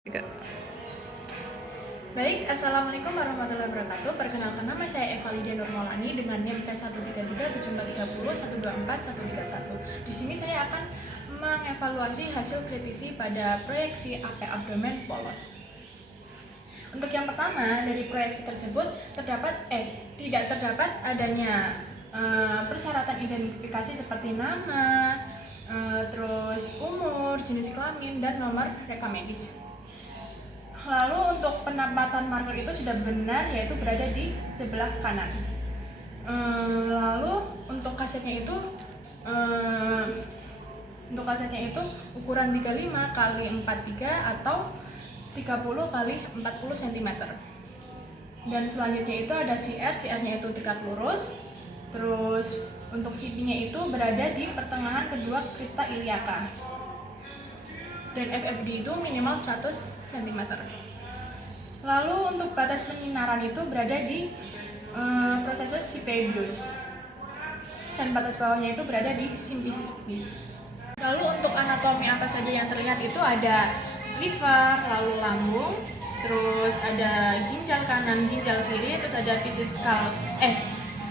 Tiga. Baik, Assalamualaikum warahmatullahi wabarakatuh. Perkenalkan, nama saya Eva Lydia Nurmaulani dengan NIM P1337430412431. Di sini saya akan mengevaluasi hasil kritisi pada proyeksi AP abdomen polos. Untuk yang pertama, dari proyeksi tersebut tidak terdapat adanya persyaratan identifikasi seperti nama, terus umur, jenis kelamin, dan nomor rekam medis. Lalu untuk penempatan marker itu sudah benar, yaitu berada di sebelah kanan. Lalu untuk kasetnya itu ukuran 35 x 43 atau 30 x 40 cm. Dan selanjutnya itu ada CR-nya itu tingkat lurus. Terus untuk CP-nya itu berada di pertengahan kedua krista iliaka. Dan FFD itu minimal 100 cm. Lalu untuk batas penyinaran itu berada di prosesus Cipeius, dan batas bawahnya itu berada di simplicis pubis. Lalu untuk anatomi apa saja yang terlihat itu ada liver, lalu lambung, terus ada ginjal kanan, ginjal kiri, terus ada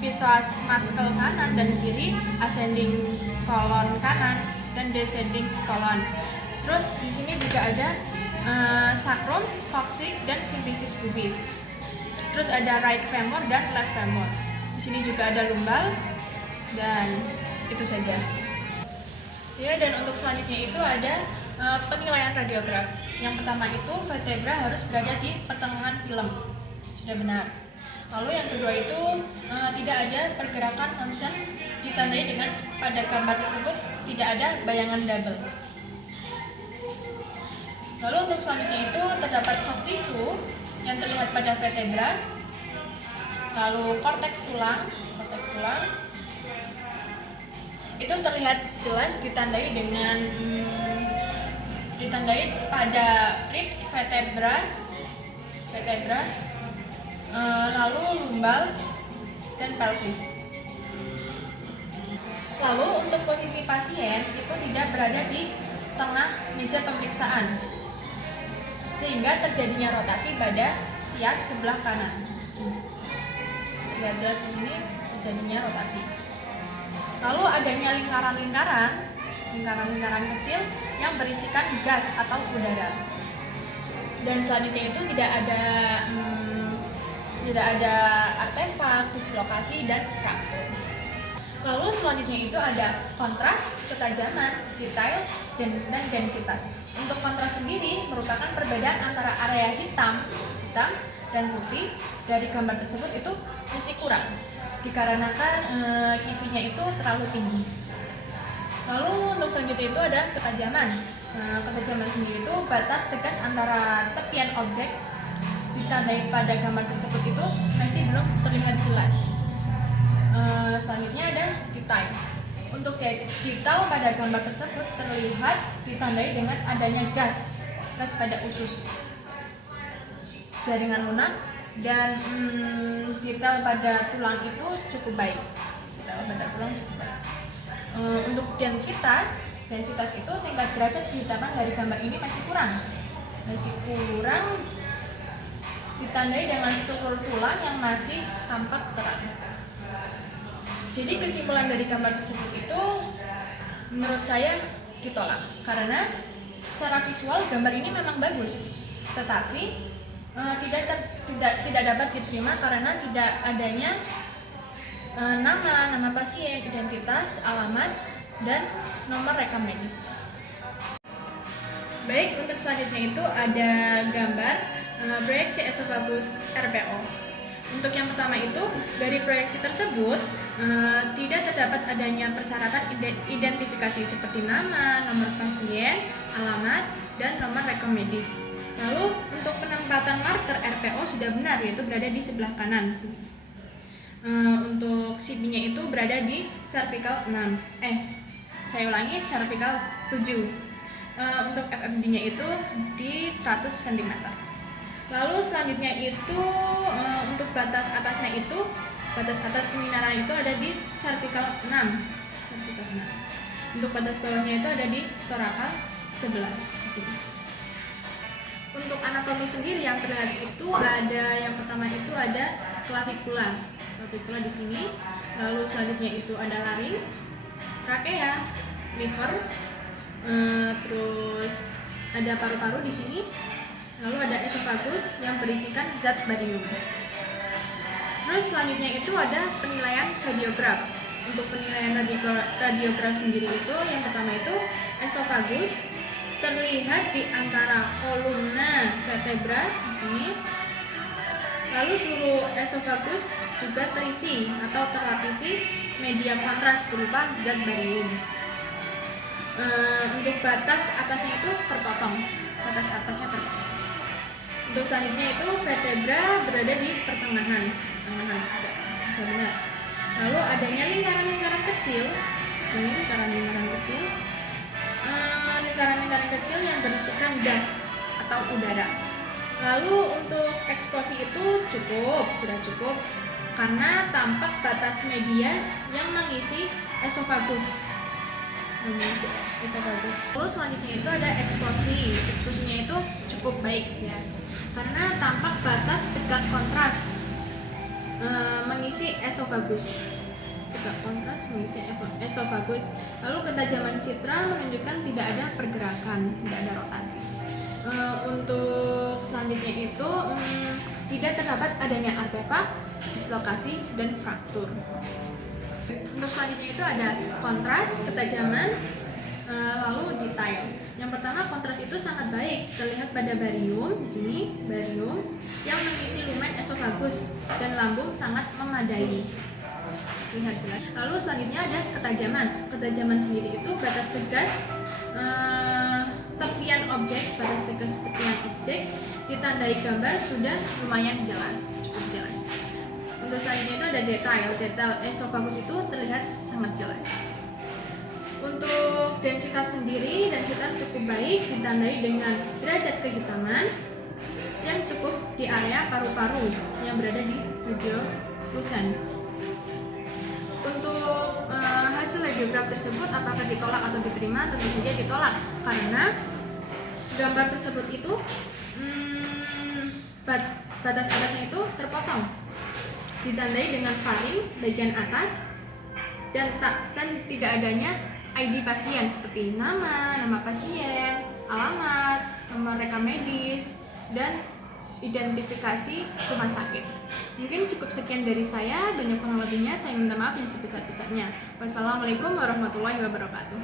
psoas muscle kanan dan kiri, ascending colon kanan dan descending colon. Terus di sini juga ada sacrum, coccyx, dan simplicis pubis. Terus ada right femur dan left femur. Di sini juga ada lumbal, dan itu saja. Ya, dan untuk selanjutnya itu ada penilaian radiograf. Yang pertama itu vertebra harus berada di pertengahan film, sudah benar. Lalu yang kedua itu tidak ada pergerakan konsen, ditandai dengan pada gambar tersebut tidak ada bayangan double. Lalu untuk selanjutnya itu terdapat soft tissue yang terlihat pada vertebra, lalu korteks tulang itu terlihat jelas ditandai pada ribs vertebra, lalu lumbal dan pelvis. Lalu untuk posisi pasien itu tidak berada di tengah meja pemeriksaan, sehingga terjadinya rotasi pada sias sebelah kanan. Lihat jelas di sini terjadinya rotasi. Lalu adanya lingkaran-lingkaran kecil yang berisikan gas atau udara. Dan selanjutnya itu tidak ada artefak, dislokasi, dan fraktur. Lalu selanjutnya itu ada kontras, ketajaman, detail, dan densitas. Untuk kontras sendiri merupakan perbedaan antara area hitam dan putih dari gambar tersebut itu masih kurang, dikarenakan KV-nya itu terlalu tinggi. Lalu untuk selanjutnya itu ada ketajaman. Ketajaman sendiri itu batas tegas antara tepian objek ditandai pada gambar tersebut itu masih belum terlihat jelas. Selanjutnya ada detail. Untuk detail pada gambar tersebut terlihat ditandai dengan adanya gas pada usus, jaringan lunak, dan detail pada tulang itu cukup baik. Untuk densitas itu tingkat derajat kehitaman dari gambar ini masih kurang ditandai dengan struktur tulang yang masih tampak terang. Jadi kesimpulan dari gambar tersebut itu menurut saya ditolak, karena secara visual gambar ini memang bagus, tetapi tidak dapat diterima karena tidak adanya nama pasien, identitas, alamat, dan nomor rekam medis. Baik, untuk selanjutnya itu ada gambar proyeksi esofagus RPO. Untuk yang pertama itu, dari proyeksi tersebut tidak terdapat adanya persyaratan identifikasi seperti nama, nomor pasien, alamat, dan nomor rekam medis. Lalu untuk penempatan marker RPO sudah benar, yaitu berada di sebelah kanan. Untuk CB-nya itu berada di cervical 6. Cervical 7. Untuk FFD-nya itu di 100 cm. Lalu selanjutnya itu untuk batas atasnya itu, batas atas penyinaran itu ada di cervical 6. Untuk batas bawahnya itu ada di thoracal 11 di sini. anatomi sendiri yang terlihat itu ada, yang pertama itu ada klavikula di sini, lalu selanjutnya itu ada laring, trakea, liver, terus ada paru-paru di sini, lalu ada esofagus yang berisikan zat barium. Terus selanjutnya itu ada penilaian radiograf. Untuk penilaian radiograf sendiri itu yang pertama itu esofagus terlihat di antara kolumna vertebra di sini. Lalu seluruh esofagus juga terisi atau terlapisi media kontras berupa zat barium. Untuk batas atasnya itu terpotong, Untuk selanjutnya itu vertebra berada di pertengahan, benar. Lalu adanya lingkaran-lingkaran kecil, di sini lingkaran-lingkaran kecil yang berisikan gas atau udara. Lalu untuk eksposi itu sudah cukup karena tampak batas media yang mengisi esofagus. Lalu selanjutnya itu ada eksposi. Eksposinya itu cukup baik ya, karena tampak batas tegak kontras mengisi esofagus. Lalu ketajaman citra menunjukkan tidak ada pergerakan, tidak ada rotasi. Untuk selanjutnya itu tidak terdapat adanya artefak, dislokasi, dan fraktur. Untuk selanjutnya itu ada kontras, ketajaman, lalu detail. Yang pertama, kontras itu sangat baik, terlihat pada barium di sini, yang mengisi lumen esofagus dan lambung sangat memadai. Lihat jelas. Lalu selanjutnya ada ketajaman. Ketajaman sendiri itu batas tegas tepian objek ditandai gambar sudah lumayan jelas, cukup jelas. Untuk selanjutnya itu ada detail esofagus itu terlihat sangat jelas. Untuk densitas sendiri, densitas cukup baik, ditandai dengan derajat kehitaman yang cukup di area paru-paru yang berada di video lusen. Untuk hasil radiograf tersebut apakah ditolak atau diterima? Tentu saja ditolak, karena gambar tersebut itu batas atasnya itu terpotong, ditandai dengan faring bagian atas dan tidak adanya ID pasien seperti nama pasien, alamat, nomor rekam medis, dan identifikasi rumah sakit. Mungkin cukup sekian dari saya, banyak kurang lebihnya saya minta maaf yang sebesar-besarnya. Wassalamualaikum warahmatullahi wabarakatuh.